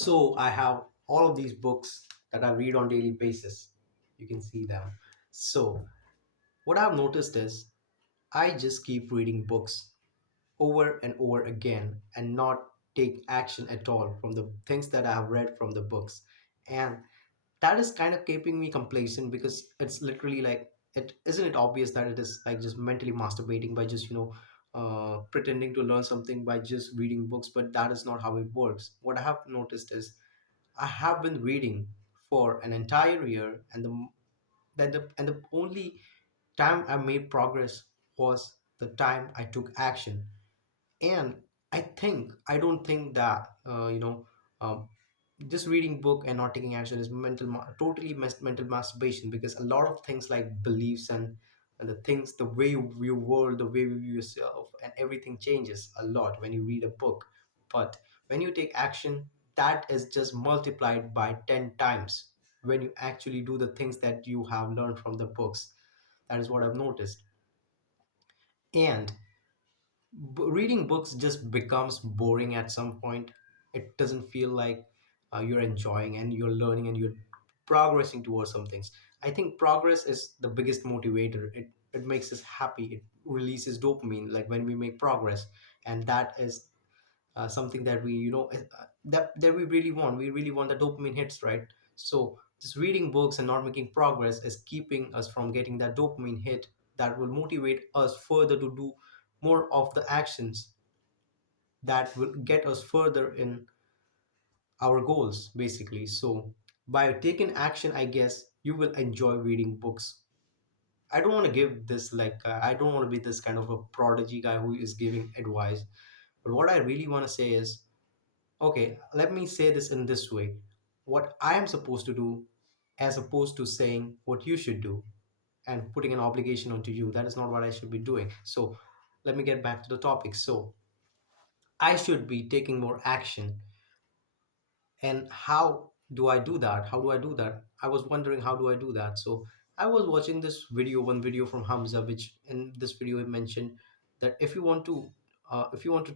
So I have all of these books that I read on daily basis. You can see them. So what I've noticed is I just keep reading books over and over again and not take action at all from the things that I have read from the books. And that is kind of keeping me complacent because it's literally like, it isn't it obvious that it is like just mentally masturbating by just pretending to learn something by just reading books, but that is not how it works. What I have noticed is I have been reading for an entire year, and the only time I made progress was the time I took action. And I don't think that um, just reading book and not taking action is totally mental masturbation, because a lot of things like beliefs and the things, the way you view world, the way you view yourself, and everything changes a lot when you read a book. But when you take action, that is just multiplied by 10 times when you actually do the things that you have learned from the books. That is what I've noticed. And reading books just becomes boring at some point. It doesn't feel like you're enjoying and you're learning and you're progressing towards some things. I think progress is the biggest motivator. It makes us happy. It releases dopamine like when we make progress, and that is something that that we really want. We really want the dopamine hits, right? So just reading books and not making progress is keeping us from getting that dopamine hit that will motivate us further to do more of the actions that will get us further in our goals, basically. So by taking action, I guess you will enjoy reading books. I don't want to give this I don't want to be this kind of a prodigy guy who is giving advice, but what I really want to say is, okay, let me say this in this way. What I am supposed to do, as opposed to saying what you should do and putting an obligation onto you, that is not what I should be doing. So let me get back to the topic. So I should be taking more action. And how do I do that? How do I do that? I was wondering, how do I do that? So I was watching this video, one video from Hamza, which in this video he mentioned that if you want to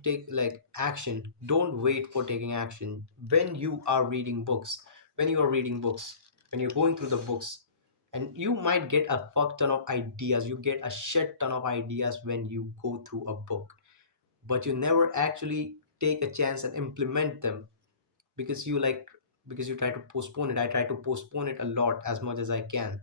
take like action, don't wait for taking action. When you are reading books, when you are reading books, when you're going through the books, and you might get a fuck ton of ideas, you get a shit ton of ideas when you go through a book, but you never actually take a chance and implement them because you try to postpone it. I try to postpone it a lot as much as I can.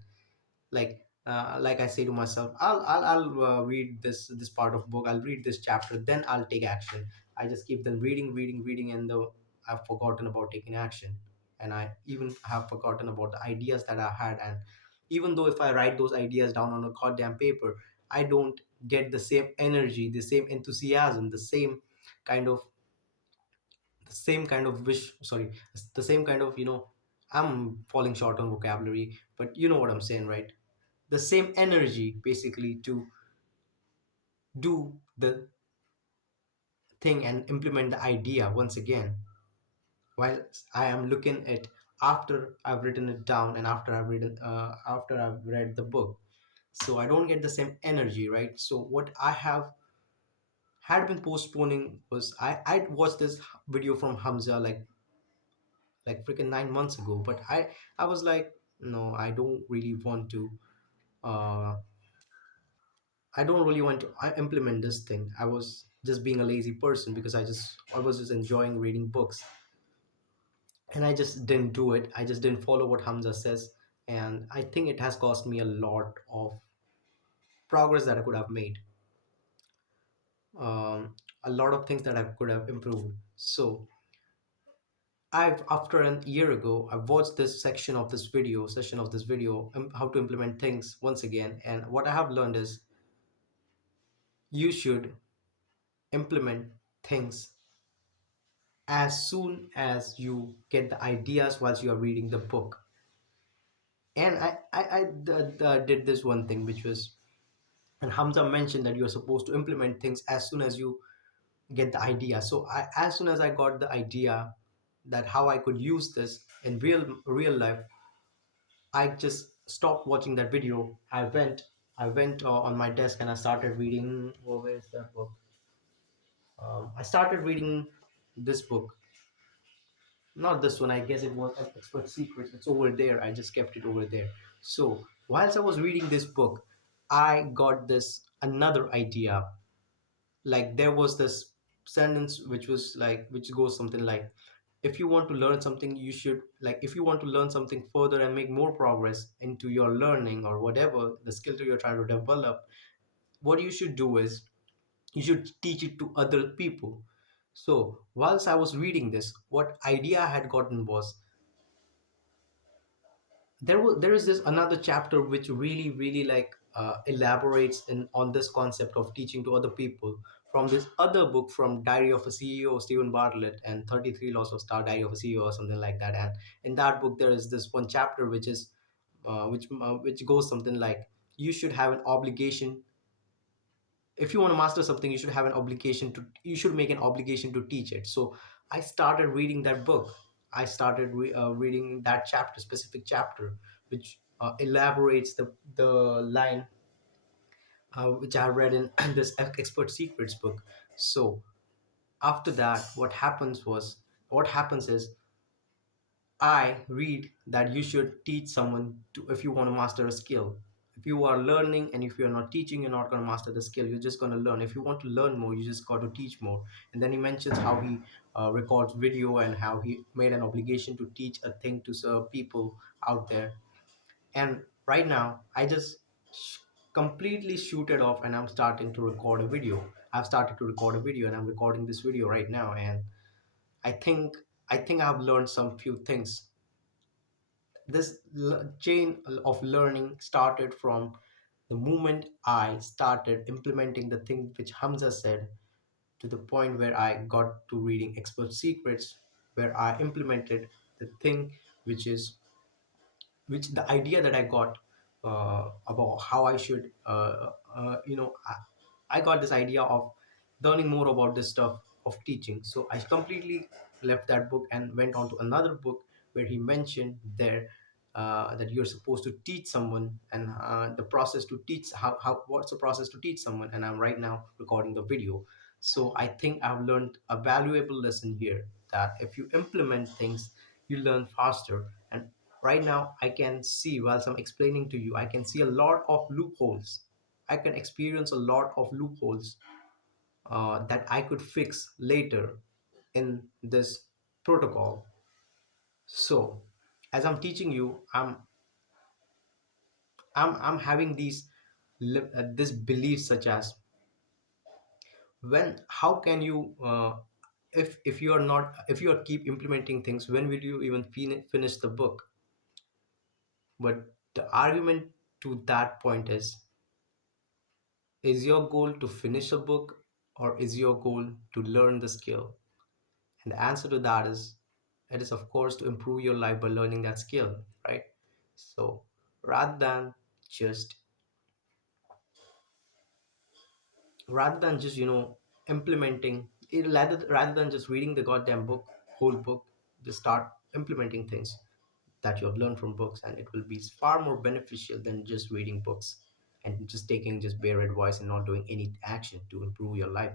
Like I say to myself, I'll read this part of book, I'll read this chapter, then I'll take action. I just keep them reading, and though I've forgotten about taking action, and I even have forgotten about the ideas that I had. And even though if I write those ideas down on a goddamn paper, I don't get the same energy, the same enthusiasm, kind of the same kind of, I'm falling short on vocabulary, but you know what I'm saying, right? The same energy basically to do the thing and implement the idea once again, while I am looking at after I've written it down and after I've read the book. So I don't get the same energy, right? So what I have had been postponing was, I watched this video from Hamza like freaking 9 months ago, but I was like, no, uh I don't really want to implement this thing. I was just being a lazy person because I was just enjoying reading books, and I just didn't do it. I just didn't follow what Hamza says, and I think it has cost me a lot of progress that I could have made, um a lot of things that I could have improved. So I've after a year ago, I watched this session of this video, how to implement things once again. And what I have learned is you should implement things as soon as you get the ideas whilst you are reading the book. And did this one thing, which was, and Hamza mentioned that you're supposed to implement things as soon as you get the idea. So as soon as I got the idea that how I could use this in real life, I just stopped watching that video. I went on my desk and I started reading. Oh, where is that book? I started reading this book. Not this one, I guess it was Expert Secrets. It's over there. I just kept it over there. So whilst I was reading this book, I got this another idea. Like there was this sentence which was like, which goes something like, if you want to learn something, you should, like, if you want to learn something further and make more progress into your learning or whatever the skill that you're trying to develop, what you should do is you should teach it to other people. So whilst I was reading this, what idea I had gotten was, there is this another chapter which really like elaborates in on this concept of teaching to other people, from this other book, from Diary of a CEO, Stephen Bartlett, and 33 Laws of Star Diary of a CEO, or something like that. And in that book there is this one chapter which is which goes something like, you should have an obligation, if you want to master something, you should have an obligation to, you should make an obligation to teach it. So I started reading that book. I started reading that chapter, specific chapter, which elaborates the line which I read in this Expert Secrets book. So after that, what happens is, I read that you should teach someone to, if you want to master a skill. If you are learning and if you're not teaching, you're not going to master the skill. You're just going to learn. If you want to learn more, you just got to teach more. And then he mentions how he records video and how he made an obligation to teach a thing to serve people out there. And right now, I just completely shoot it off and I'm starting to record a video. I've started to record a video and I'm recording this video right now. And I think I think I've learned some few things. This chain of learning started from the moment I started implementing the thing which Hamza said, to the point where I got to reading Expert Secrets, where I implemented the thing which is, which the idea that I got about how I should, I got this idea of learning more about this stuff of teaching. So I completely left that book and went on to another book where he mentioned there that you're supposed to teach someone, and the process to teach, how what's the process to teach someone. And I'm right now recording the video. So I think I've learned a valuable lesson here, that if you implement things, you learn faster. And right now I can see, whilst I'm explaining to you, I can see a lot of loopholes. I can experience a lot of loopholes that I could fix later in this protocol. So as I'm teaching you, I'm having these this beliefs, such as, when, how can you if you are not, if you are keep implementing things, when will you even finish the book? But the argument to that point is your goal to finish a book, or is your goal to learn the skill? And the answer to that is, it is of course to improve your life by learning that skill, right? So rather than just implementing it, rather than just reading the goddamn book, whole book, just start implementing things that you have learned from books, and it will be far more beneficial than just reading books and just taking just bare advice and not doing any action to improve your life.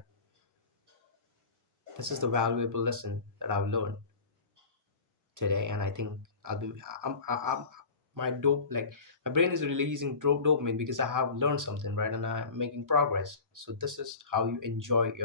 This is the valuable lesson that I've learned today, and I think I'll be I'm my dope, like, my brain is releasing dopamine because I have learned something, right, and I'm making progress. So this is how you enjoy your